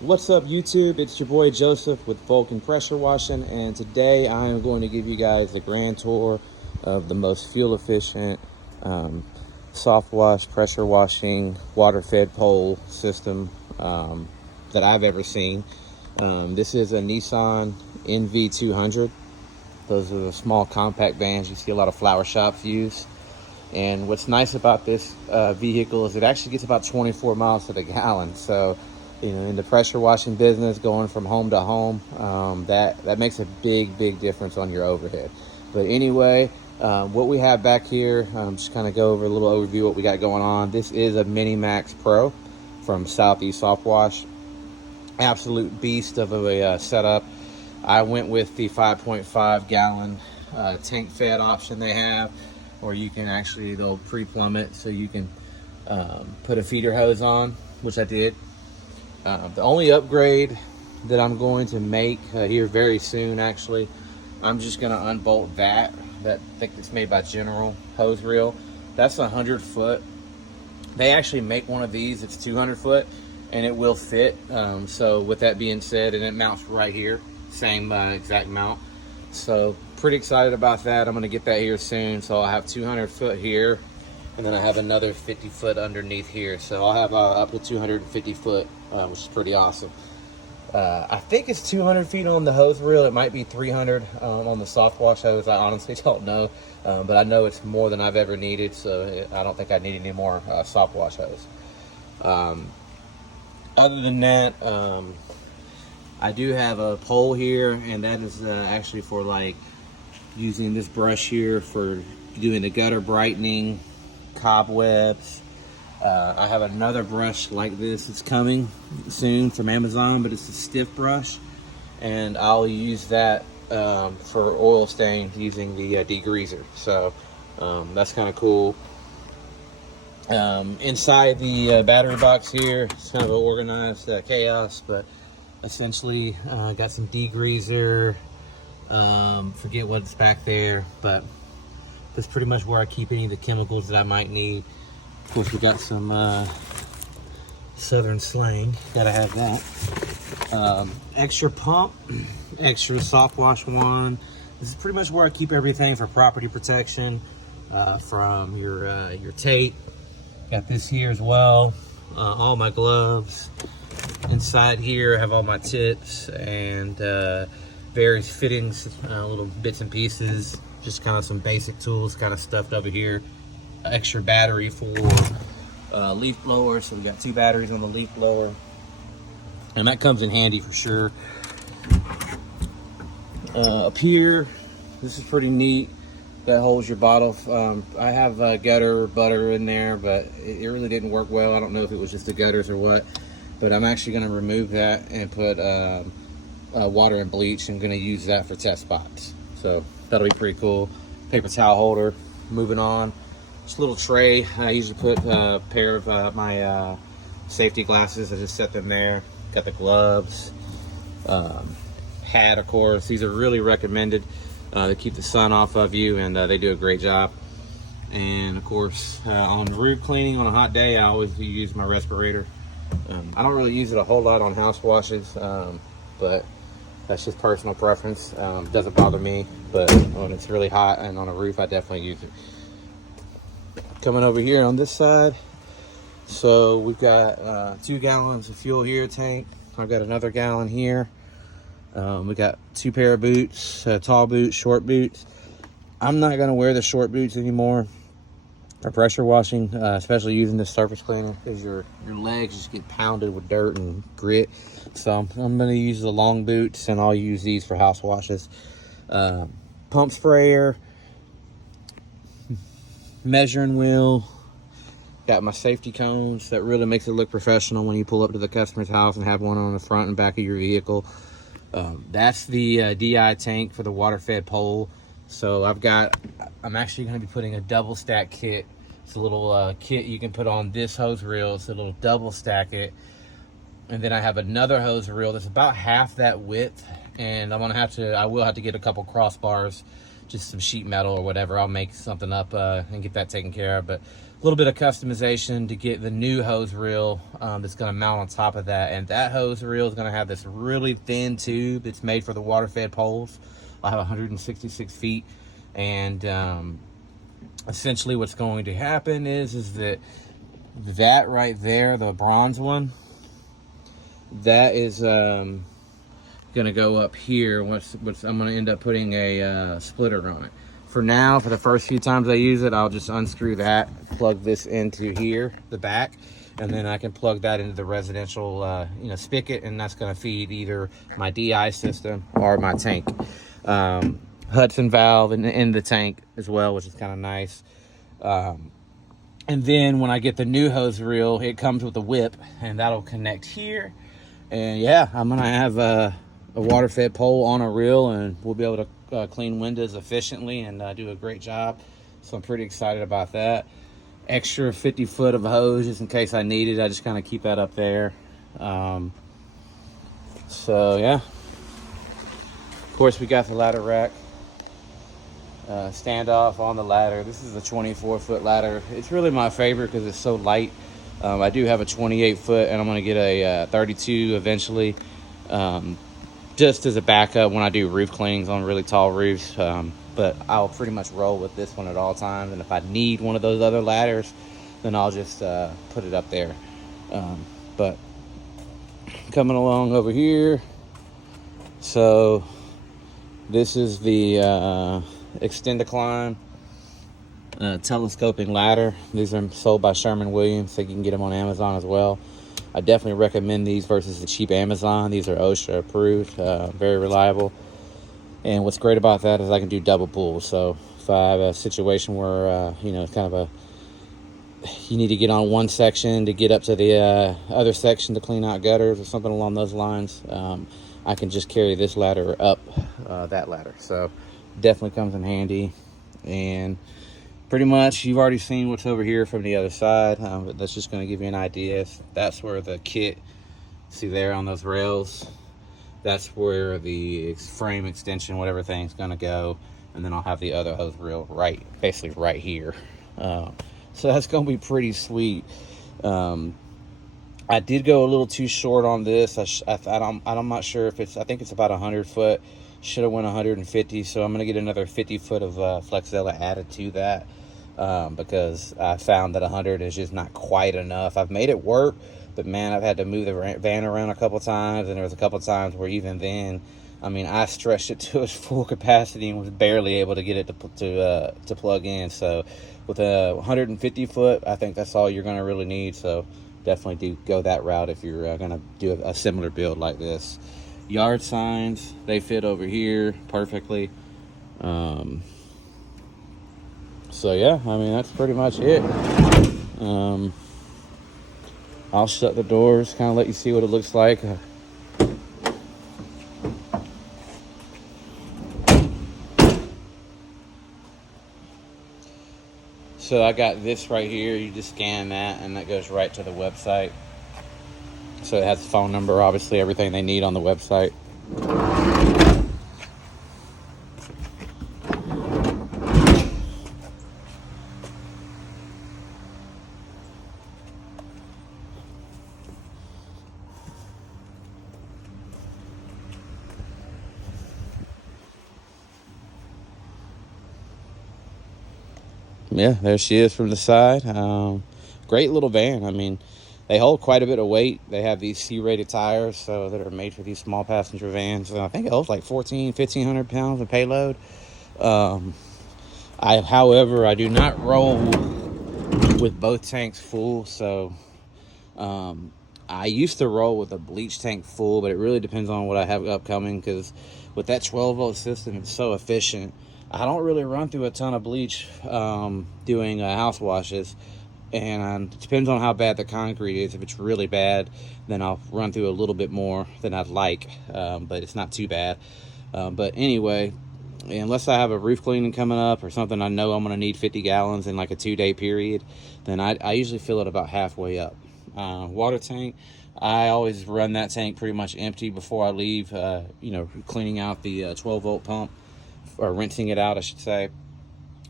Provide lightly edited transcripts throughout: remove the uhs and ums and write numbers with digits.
What's up, YouTube? It's your boy Joseph with Vulcan Pressure Washing, and today I am going to give you guys a grand tour of the most fuel efficient soft wash, pressure washing, water fed pole system that I've ever seen. This is a Nissan NV200. Those are the small compact vans you see a lot of flower shops use. And what's nice about this vehicle is it actually gets about 24 miles to the gallon. So, you know, in the pressure washing business, going from home to home, that makes a big difference on your overhead. But anyway, what we have back here, just kind of go over a little overview of what we got going on. This is a Mini Max Pro from SouthEast Softwash. Absolute beast of a setup. I went with the 5.5 gallon tank fed option they have, or you can actually, they'll pre-plumb it so you can put a feeder hose on, which I did. The only upgrade that I'm going to make here very soon, actually, I'm just going to unbolt that I think it's made by General hose reel. That's 100 foot. They actually make one of these, it's 200 foot, and it will fit. So with that being said, and it mounts right here, same exact mount. So pretty excited about that. I'm going to get that here soon. So I'll have 200 foot here, and then I have another 50 foot underneath here. So I'll have up to 250 foot, which is pretty awesome. I think it's 200 feet on the hose reel. It might be 300 on the soft wash hose. I honestly don't know, but I know it's more than I've ever needed. So I don't think I need any more soft wash hose. Other than that, I do have a pole here, and that is actually for like using this brush here for doing the gutter brightening, cobwebs. I have another brush like this. It's coming soon from Amazon, but it's a stiff brush, and I'll use that for oil stains using the degreaser. So that's kind of cool. Inside the battery box here, it's kind of an organized chaos, but essentially got some degreaser. Forget what's back there, but that's pretty much where I keep any of the chemicals that I might need. Of course, we got some Southern slang, gotta have that. Extra pump, extra soft wash one. This is pretty much where I keep everything for property protection from your tape. Got this here as well, all my gloves. Inside here I have all my tips and various fittings, little bits and pieces, just kind of some basic tools kind of stuffed over here. Extra battery for leaf blower, so we got 2 batteries on the leaf blower, and that comes in handy for sure. Up here, this is pretty neat. That holds your bottle. I have gutter butter in there, but it really didn't work well. I don't know if it was just the gutters or what, but I'm actually going to remove that and put water and bleach. I'm going to use that for test spots, so that'll be pretty cool. Paper towel holder. Moving on, this little tray, I usually put a pair of my safety glasses. I just set them there. Got the gloves, hat, of course. These are really recommended to keep the sun off of you, and they do a great job. And of course, on roof cleaning on a hot day, I always use my respirator. I don't really use it a whole lot on house washes, but that's just personal preference. Doesn't bother me, but when it's really hot and on a roof, I definitely use it. Coming over here on this side, so we've got 2 gallons of fuel here, tank. I've got another gallon here. We got 2 pair of boots, tall boots, short boots. I'm not gonna wear the short boots anymore for pressure washing, especially using this surface cleaner, because your legs just get pounded with dirt and grit. So I'm gonna use the long boots, and I'll use these for house washes. Pump sprayer, measuring wheel, got my safety cones. That really makes it look professional when you pull up to the customer's house and have one on the front and back of your vehicle. That's the DI tank for the water fed pole. So I'm actually going to be putting a double stack kit. It's a little kit you can put on this hose reel, so it'll double stack it. And then I have another hose reel that's about half that width, and I will have to get a couple crossbars, just some sheet metal or whatever. I'll make something up and get that taken care of. But little bit of customization to get the new hose reel that's going to mount on top of that. And that hose reel is going to have this really thin tube that's made for the water fed poles. I'll have 166 feet. And essentially what's going to happen is that right there, the bronze one, that is going to go up here. I'm going to end up putting a splitter on it. For now, for the first few times I use it, I'll just unscrew that, plug this into here, the back, and then I can plug that into the residential spigot, and that's going to feed either my DI system or my tank. Hudson valve in the tank as well, which is kind of nice. And then when I get the new hose reel, it comes with a whip, and that'll connect here. And yeah, I'm going to have a water fed pole on a reel, and we'll be able to clean windows efficiently and do a great job. So I'm pretty excited about that. Extra 50 foot of hose just in case I need it. I just kind of keep that up there. So yeah, of course we got the ladder rack standoff on the ladder. This is a 24 foot ladder. It's really my favorite because it's so light. I do have a 28 foot and I'm going to get a 32 eventually, just as a backup when I do roof cleanings on really tall roofs. But I'll pretty much roll with this one at all times. And if I need one of those other ladders, then I'll just put it up there. But coming along over here. So this is the Extend-A-Climb telescoping ladder. These are sold by Sherwin-Williams, so you can get them on Amazon as well. I definitely recommend these versus the cheap Amazon. These are OSHA approved, very reliable. And what's great about that is I can do double pulls. So if I have a situation where, it's kind of you need to get on one section to get up to the other section to clean out gutters or something along those lines, I can just carry this ladder up that ladder. So definitely comes in handy. And pretty much you've already seen what's over here from the other side, but that's just going to give you an idea. That's where the kit, see there on those rails, that's where the frame extension, whatever thing's going to go. And then I'll have the other hose reel basically right here. So that's going to be pretty sweet. I did go a little too short on this. I'm not sure if I think it's about 100 foot. Should have went 150, so I'm going to get another 50 foot of Flexella added to that, because I found that 100 is just not quite enough. I've made it work, but man, I've had to move the van around a couple times, and there was a couple times where even then, I stretched it to its full capacity and was barely able to get it to plug in. So with a 150 foot, I think that's all you're going to really need. So definitely do go that route if you're going to do a similar build like this. Yard signs, they fit over here perfectly. So yeah, that's pretty much it. I'll shut the doors, kind of let you see what it looks like. So I got this right here. You just scan that and that goes right to the website. So it has the phone number, obviously everything they need on the website. Yeah, there she is from the side. Great little van. They hold quite a bit of weight. They have these C-rated tires, so that are made for these small passenger vans. I think it holds like 1,500 pounds of payload. However, I do not roll with both tanks full. So I used to roll with a bleach tank full, but it really depends on what I have upcoming, because with that 12-volt system, it's so efficient. I don't really run through a ton of bleach doing house washes. And it depends on how bad the concrete is. If it's really bad, then I'll run through a little bit more than I'd like, but it's not too bad. But anyway, unless I have a roof cleaning coming up or something I know I'm going to need 50 gallons in like a 2-day period, then I usually fill it about halfway up. Water tank, I always run that tank pretty much empty before I leave, cleaning out the 12-volt pump, or rinsing it out, I should say.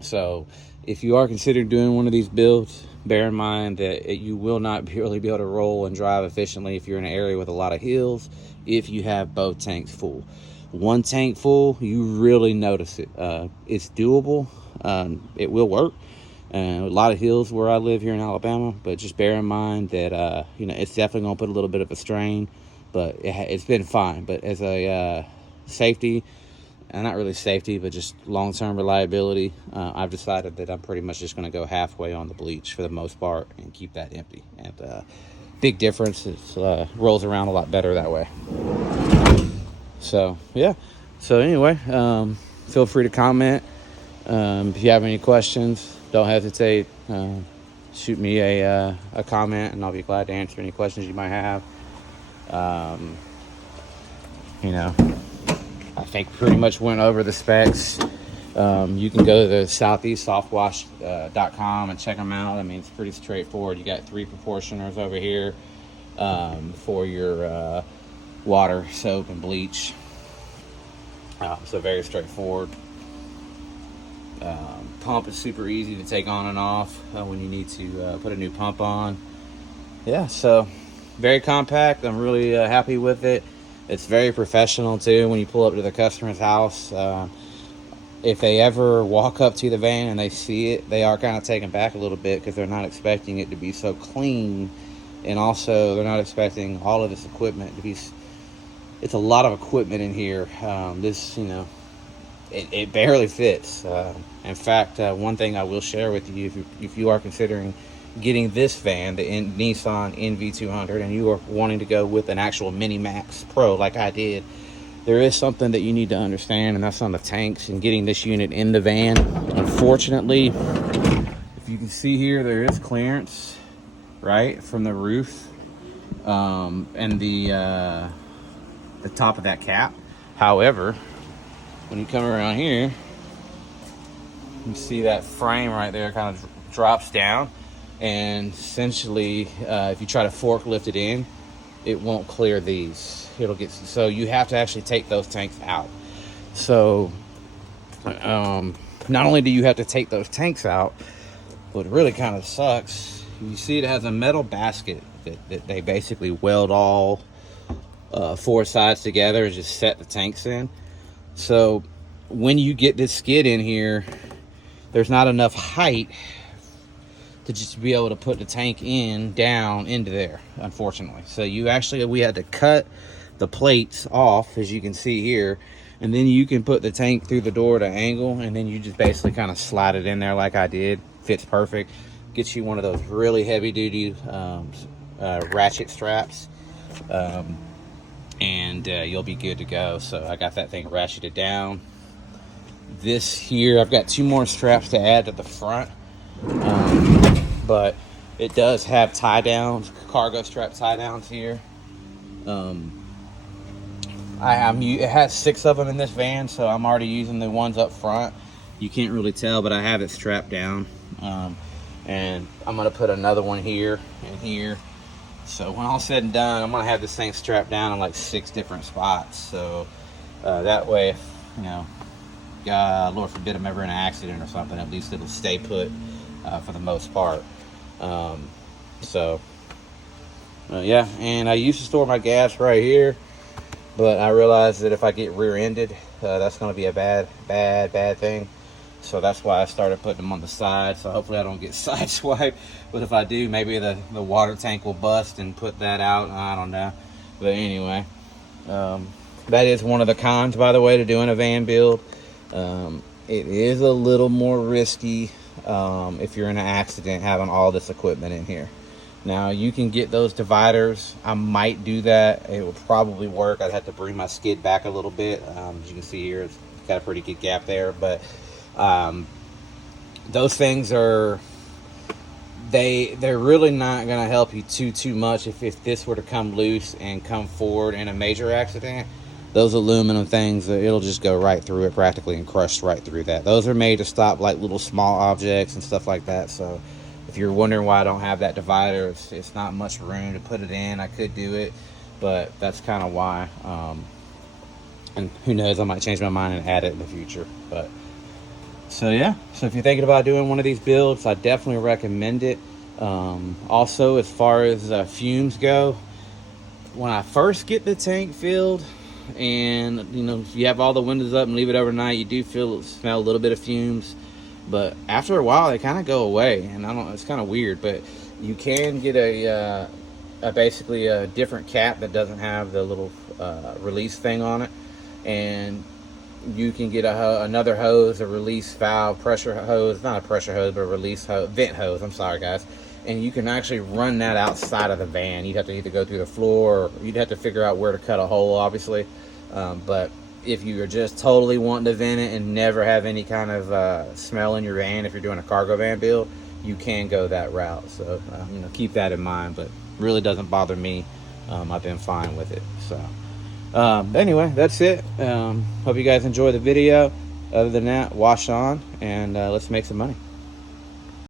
So if you are considering doing one of these builds, bear in mind that you will not really be able to roll and drive efficiently if you're in an area with a lot of hills if you have both tanks full. One tank full, you really notice it. It's doable. It will work. A lot of hills where I live here in Alabama, but just bear in mind that it's definitely going to put a little bit of a strain, but it's been fine. But as a safety, and not really safety, but just long-term reliability, I've decided that I'm pretty much just going to go halfway on the bleach for the most part and keep that empty. And big difference. It rolls around a lot better that way. So yeah. So anyway, feel free to comment. If you have any questions, don't hesitate. Shoot me a comment, and I'll be glad to answer any questions you might have. I think pretty much went over the specs. You can go to the SouthEast Softwash.com and check them out. I mean, it's pretty straightforward. You got 3 proportioners over here for your water, soap, and bleach. So very straightforward. Pump is super easy to take on and off when you need to put a new pump on. Yeah, so very compact. I'm really happy with it. It's very professional too when you pull up to the customer's house. If they ever walk up to the van and they see it, they are kind of taken back a little bit because they're not expecting it to be so clean, and also they're not expecting all of this equipment to be. It's a lot of equipment in here. It barely fits. In fact, one thing I will share with you, if you are considering getting this van, the Nissan NV200, and you are wanting to go with an actual Mini Max Pro like I did, there is something that you need to understand, and that's on the tanks and getting this unit in the van. Unfortunately, if you can see here, there is clearance right from the roof and the top of that cap. However, when you come around here, you see that frame right there kind of drops down, and essentially if you try to forklift it in, it won't clear these. So you have to actually take those tanks out. So not only do you have to take those tanks out, but it really kind of sucks. You see it has a metal basket that they basically weld all 4 sides together and just set the tanks in. So when you get this skid in here, there's not enough height to just be able to put the tank down into there, unfortunately. So we had to cut the plates off, as you can see here, and then you can put the tank through the door to angle, and then you just basically kind of slide it in there like I did. Fits perfect. Gets you one of those really heavy duty ratchet straps, and you'll be good to go. So I got that thing ratcheted down. This here, I've got 2 more straps to add to the front, but it does have tie downs, cargo strap tie downs here. It has 6 of them in this van, so I'm already using the ones up front. You can't really tell, but I have it strapped down, and I'm gonna put another one here and here. So when all said and done, I'm gonna have this thing strapped down in like 6 different spots. So that way, if, God, Lord forbid, I'm ever in an accident or something, at least it'll stay put for the most part. Yeah, and I used to store my gas right here, but I realized that if I get rear-ended, that's going to be a bad thing. So that's why I started putting them on the side. So hopefully I don't get sideswiped. But if I do, maybe the water tank will bust and put that out. I don't know. But anyway, that is one of the cons, by the way, to doing a van build. It is a little more risky if you're in an accident having all this equipment in here. Now, you can get those dividers. I might do that. It would probably work. I'd have to bring my skid back a little bit. As you can see here, it's got a pretty good gap there. But those things they're really not going to help you too much if this were to come loose and come forward in a major accident. Those aluminum things, it'll just go right through it practically and crush right through that. Those are made to stop like little small objects and stuff like that. So if you're wondering why I don't have that divider, it's not much room to put it in. I could do it, but that's kind of why. And who knows, I might change my mind and add it in the future. But so yeah, so if you're thinking about doing one of these builds, I definitely recommend it. Also, as far as fumes go, when I first get the tank filled, and if you have all the windows up and leave it overnight, you do smell a little bit of fumes. But after a while, they kind of go away, and I don't. It's kind of weird, but you can get basically a different cap that doesn't have the little release thing on it, and you can get another hose, a release valve, pressure hose, not a pressure hose, but a release hose, vent hose. I'm sorry, guys. And you can actually run that outside of the van. You'd have to either go through the floor, or you'd have to figure out where to cut a hole, obviously. But if you are just totally wanting to vent it and never have any kind of smell in your van, if you're doing a cargo van build, you can go that route. So keep that in mind. But really doesn't bother me. I've been fine with it. So anyway, that's it. Hope you guys enjoy the video. Other than that, wash on and let's make some money.